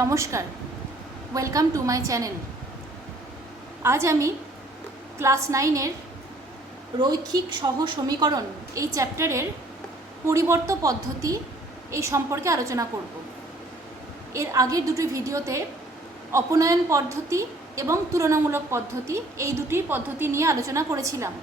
নমস্কার, welcome to my channel. আজ আমি ক্লাস 9-এর রৈখিক সহ সমীকরণ এই চ্যাপ্টারের পরিবর্ত পদ্ধতি এই সম্পর্কে আলোচনা করব। এর আগের দুটি ভিডিওতে অপনয়ন পদ্ধতি এবং তুলনামূলক পদ্ধতি এই দুটি পদ্ধতি নিয়ে আলোচনা করেছিলাম।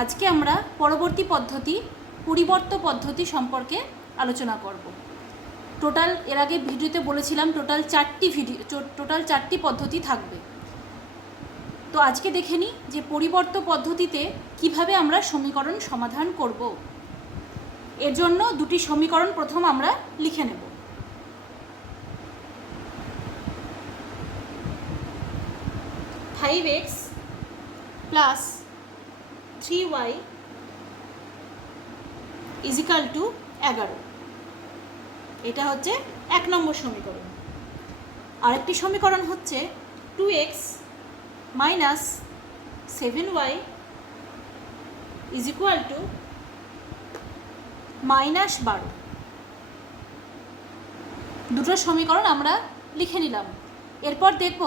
আজকে আমরা পরবর্তী পদ্ধতি পরিবর্ত পদ্ধতি সম্পর্কে আলোচনা করব। টোটাল এর আগে ভিডিওতে বলেছিলাম টোটাল চারটি পদ্ধতি থাকবে। তো আজকে দেখে নিই যে পরিবর্ত পদ্ধতিতে কিভাবে আমরা সমীকরণ সমাধান করব। এর জন্য দুটি সমীকরণ প্রথম আমরা লিখে নেব। (5x + 3y = 11। এটা হচ্ছে 1 নম্বর সমীকরণ। আরেকটি সমীকরণ হচ্ছে 2x - 7y = -12। দুটো সমীকরণ আমরা লিখে নিলাম। এরপর দেখব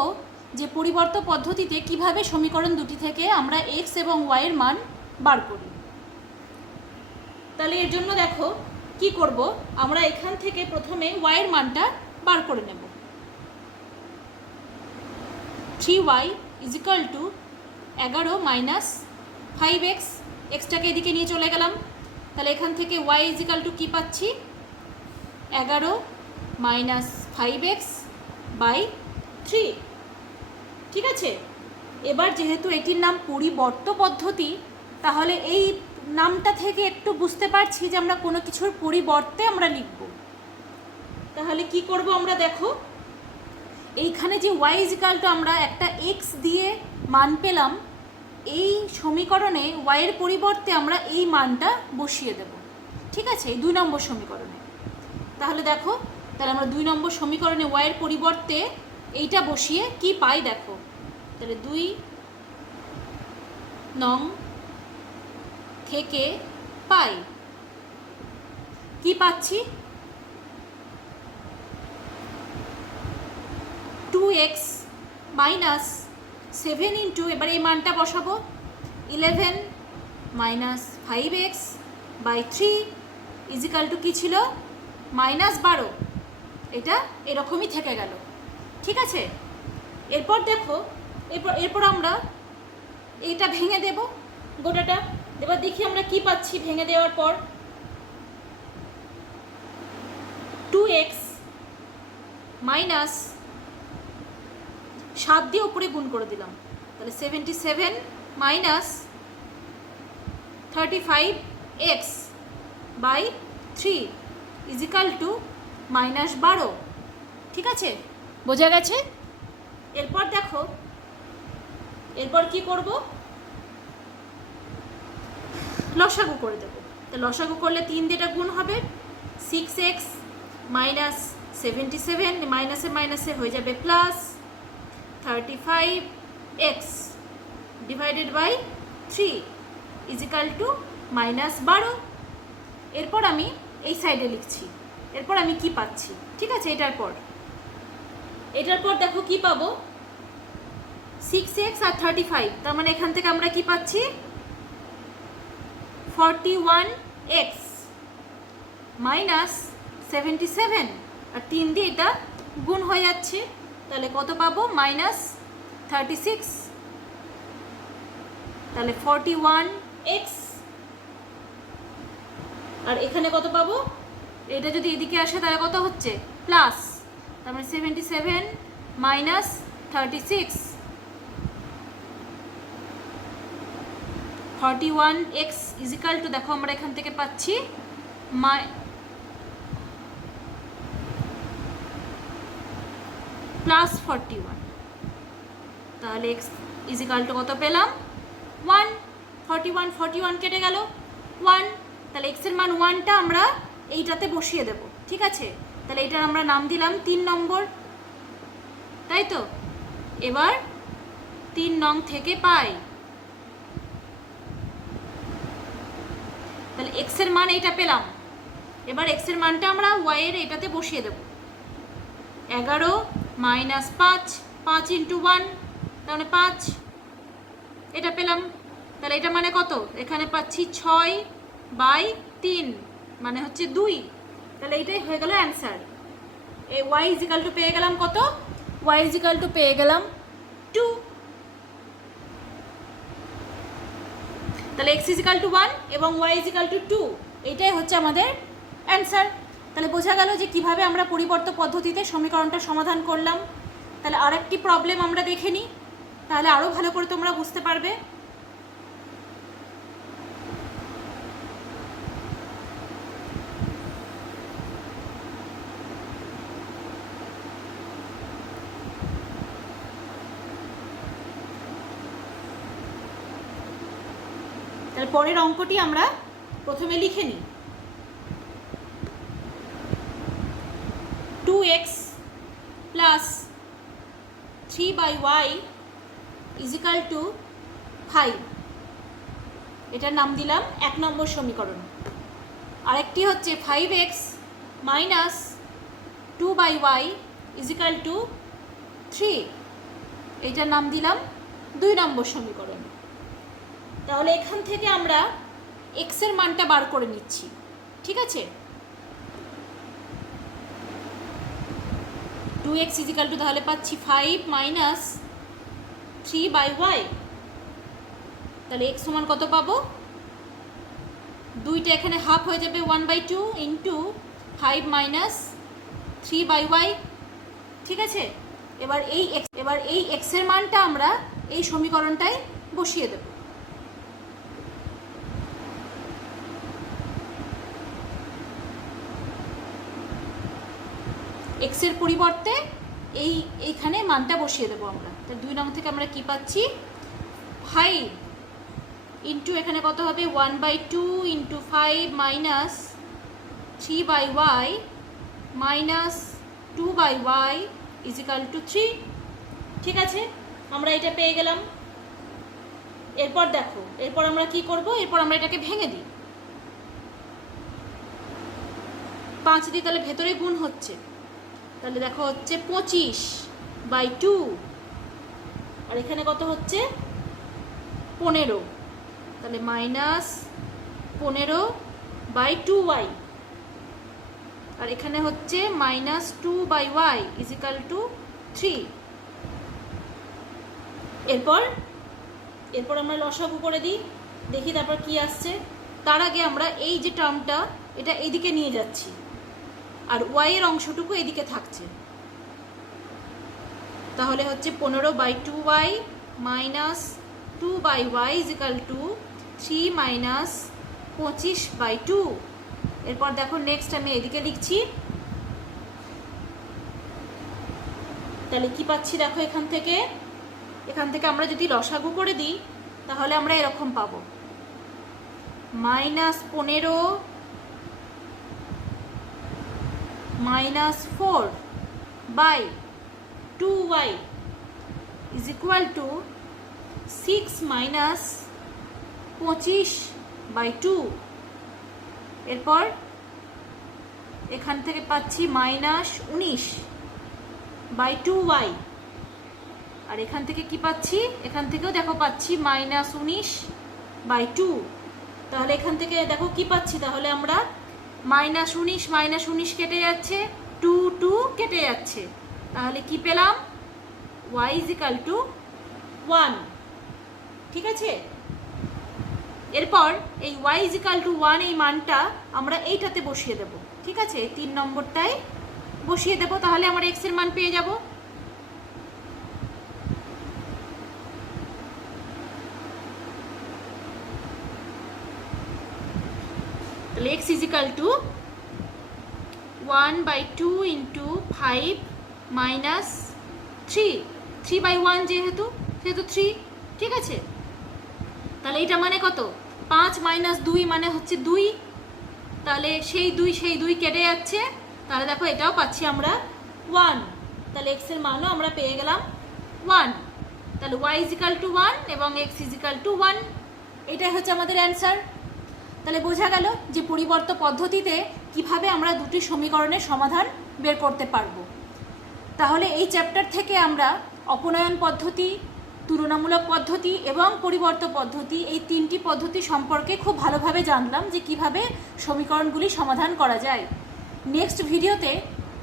যে পরিবর্ত পদ্ধতিতে কিভাবে সমীকরণ দুটি থেকে আমরা x এবং y এর মান বার করি। তাহলে এর জন্য দেখো কি করব, আমরা এখান থেকে প্রথমে y এর মানটা বার করে নেব। 3y = 11 - 5x, এক্সটাকে এদিকে নিয়ে চলে গেলাম। তাহলে এখান থেকে y = কি পাচ্ছি, 11 - 5x / 3। ঠিক আছে। এবার যেহেতু এটির নাম পরিবর্ত পদ্ধতি, তাহলে এই নামটা থেকে একটু বুঝতে পারছি যে আমরা কোনো কিছুর পরিবর্তে আমরা লিখব। তাহলে কি করব আমরা, দেখো এইখানে যে y = আমরা একটা x দিয়ে মান পেলাম, এই সমীকরণে y এর পরিবর্তে আমরা এই মানটা বসিয়ে দেব। ঠিক আছে, এই 2 নম্বর সমীকরণে। তাহলে দেখো, তাহলে আমরা 2 নম্বর সমীকরণে y এর পরিবর্তে এইটা বসিয়ে কি পাই দেখো। তাহলে 2 নং থেকে পাই কি পাচ্ছি, 2x - 7 ইন্টু, এবার এই মানটা বসাবো, 11 - 5x / 3 = কি ছিল, -12। এটা এরকমই থেকে গেল। ঠিক আছে। এরপর দেখো, এরপর আমরা এইটা ভেঙে দেব গোটাটা। এবার দেখি আমরা কি পাচ্ছি ভেঙে দেওয়ার পর। 2x - 7 দিয়ে উপরে গুণ করে দিলাম। তাহলে 77 - 35x / 3 = -12। ঠিক আছে, বোঝা গেছে। এরপর দেখো, এরপর কি করব, লসাগু করে দেবো। তো লসাগু করলে 3 দিয়ে এটা গুণ হবে, 6x - 77 মাইনাসে হয়ে যাবে প্লাস 35x / 3 = -12। এরপর আমি এই সাইডে লিখছি। এরপর আমি কি পাচ্ছি, ঠিক আছে। এটার পর দেখো কি পাবো, 6x আর 35, তার মানে এখান থেকে আমরা কি পাচ্ছি, 41x - 77, আর 3 দিয়ে এটা গুণ হয়ে যাচ্ছে। তাহলে কত পাবো, -36। তাহলে 41x, আর এখানে কত পাবো, এটা যদি এদিকে আসে তাহলে কত হচ্ছে, প্লাস, তার মানে 77 - 36, 41x = দেখো আমরা এখান থেকে পাচ্ছি +41। তাহলে x = কত পেলাম, 1। 41 কেটে গেল 1। তাহলে x এর মান 1টা আমরা এইটাতে বসিয়ে দেব। ঠিক আছে। তাহলে এটার আমরা নাম দিলাম 3 নম্বর, তাই তো। এবার 3 নং থেকে পাই, তাহলে x এর মান এইটা পেলাম। এবার x এর মানটা আমরা y এর এটাতে বসিয়ে দেব। 11 মাইনাস 5, 5 ইন্টু 1 তাহলে 5, এটা পেলাম। তাহলে এটা মানে কত? এখানে পাচ্ছি 6/3 মানে হচ্ছে 2। তাহলে এটাই হয়ে গেল অ্যান্সার। এই y ইজিক্যাল টু পেয়ে গেলাম কত? y ইজিক্যাল টু পেয়ে গেলাম 2। তাহলে x ইজিক্যাল টু 1 এবং y ইজিক্যাল টু 2, এইটাই হচ্ছে আমাদের অ্যান্সার। তাহলে বোঝা গেল যে কিভাবে আমরা পরিবর্ত পদ্ধতিতে সমীকরণটা সমাধান করলাম। তাহলে আরেকটি প্রবলেম আমরা দেখে নিই, তাহলে আরও ভালো করে তোমরা বুঝতে পারবে। তাহলে পরের অঙ্কটি আমরা প্রথমে লিখে নিই। 2x plus 3/y is equal two 5, এটার নাম দিলাম 1 নম্বর সমীকরণ। আরেকটি হচ্ছে 5x minus 2/y equal to 3, এটার নাম দিলাম 2 নম্বর সমীকরণ। তাহলে এখান থেকে আমরা x এর মানটা বার করে নিচ্ছি, ঠিক আছে। 2x ইজিক্যাল টু তাহলে পাচ্ছি 5 মাইনাস 3/y, তাহলে x সমান কত পাবো? 2টা এখানে হাফ হয়ে যাবে 1/2 ইন্টু 5 মাইনাস 3/y, ঠিক আছে। এবার এই x এর মানটা আমরা এই সমীকরণটায় বসিয়ে দেব। x এর পরিবর্তে এইখানে মানটা বসিয়ে দেবো আমরা। তাহলে 2 নং থেকে আমরা কি পাচ্ছি? 5 ইন্টু এখানে কত হবে? 1/2 into 5 minus 3/y minus 2/y equal to 3, ঠিক আছে। আমরা এটা পেয়ে গেলাম। এরপর দেখো, এরপর আমরা কি করব? এরপর আমরা এটাকে ভেঙে দিই। 5 দিয়ে তাহলে ভেতরে গুণ হচ্ছে, তাহলে দেখো হচ্ছে 25/2, আর এখানে কত হচ্ছে? 15, তাহলে মাইনাস 15/2y, আর এখানে হচ্ছে মাইনাস 2/y ইজিক্যাল টু 3। এরপর আমরা লসাগু করে দিই, দেখি তারপর কি আসছে। তার আগে আমরা এই যে টার্মটা, এটা এইদিকে নিয়ে যাচ্ছি, আর y এর অংশটুকু এদিকে থাকছে। তাহলে হচ্ছে 15/2y minus 2/y equal to 3 minus 25/2। এরপর দেখো নেক্সট আমি এদিকে লিখছি, তাহলে কি পাচ্ছি দেখো, এখান থেকে আমরা যদি লসাগু করে দিই তাহলে আমরা এরকম পাবো, minus 15 minus 4/2y is equal to 6 minus 25/2। এরপর এখান থেকে পাচ্ছি মাইনাস 19/2y, আর এখান থেকে কি পাচ্ছি? এখান থেকেও দেখো পাচ্ছি মাইনাস 19/2। তাহলে এখান থেকে দেখো কি পাচ্ছি, তাহলে আমরা মাইনাস 19 কেটে যাচ্ছে, 2 কেটে যাচ্ছে, তাহলে কি পেলাম? y ইজিক্যাল টু 1, ঠিক আছে। এরপর এই y ইজিক্যাল টু 1 এই মানটা আমরা এইটাতে বসিয়ে দেব, ঠিক আছে। 3 নম্বরটায় বসিয়ে দেব, তাহলে আমরা x এর মান পেয়ে যাব। তাহলে x equal to 1/2 into 5 minus 3/1 যেহেতু 3, ঠিক আছে। তাহলে এটা মানে কত? 5 মাইনাস 2 মানে হচ্ছে 2, তাহলে সেই 2 কেটে যাচ্ছে, তাহলে দেখো এটাও পাচ্ছি আমরা 1, তাহলে x এর মানও আমরা পেয়ে গেলাম 1। তাহলে y ইজিক্যাল টু 1 এবং x ইজিক্যাল টু 1, এটাই হচ্ছে আমাদের অ্যান্সার। তাহলে বোঝা গেল যে পরিবর্ত পদ্ধতিতে কিভাবে আমরা দুটি সমীকরণের সমাধান বের করতে পারবো। তাহলে এই চ্যাপ্টার থেকে আমরা অপনয়ন পদ্ধতি, তুলনামূলক পদ্ধতি এবং পরিবর্ত পদ্ধতি, এই তিনটি পদ্ধতি সম্পর্কে খুব ভালোভাবে জানলাম যে কিভাবে সমীকরণগুলি সমাধান করা যায়। নেক্সট ভিডিওতে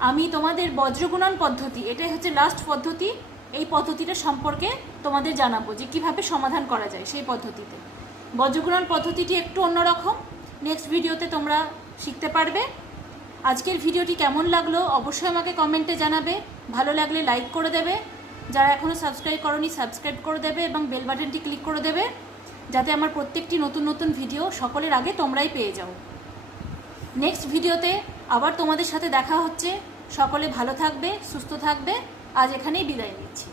আমি তোমাদের বজ্রগুণন পদ্ধতি, এটাই হচ্ছে লাস্ট পদ্ধতি, এই পদ্ধতিটা সম্পর্কে তোমাদের জানাবো যে কিভাবে সমাধান করা যায় সেই পদ্ধতিতে। বজ্রগুণন পদ্ধতিটি একটু অন্যরকম, নেক্সট ভিডিওতে তোমরা শিখতে পারবে। আজকের ভিডিওটি কেমন লাগলো অবশ্যই আমাকে কমেন্টে জানাবে, ভালো লাগলে লাইক করে দেবে, যারা এখনও সাবস্ক্রাইব করোনি সাবস্ক্রাইব করে দেবে এবং বেল বাটনটি ক্লিক করে দেবে, যাতে আমার প্রত্যেকটি নতুন নতুন ভিডিও সকলের আগে তোমরাই পেয়ে যাও। নেক্সট ভিডিওতে আবার তোমাদের সাথে দেখা হচ্ছে। সকলে ভালো থাকবে, সুস্থ থাকবে। আজ এখানেই বিদায় নিচ্ছি।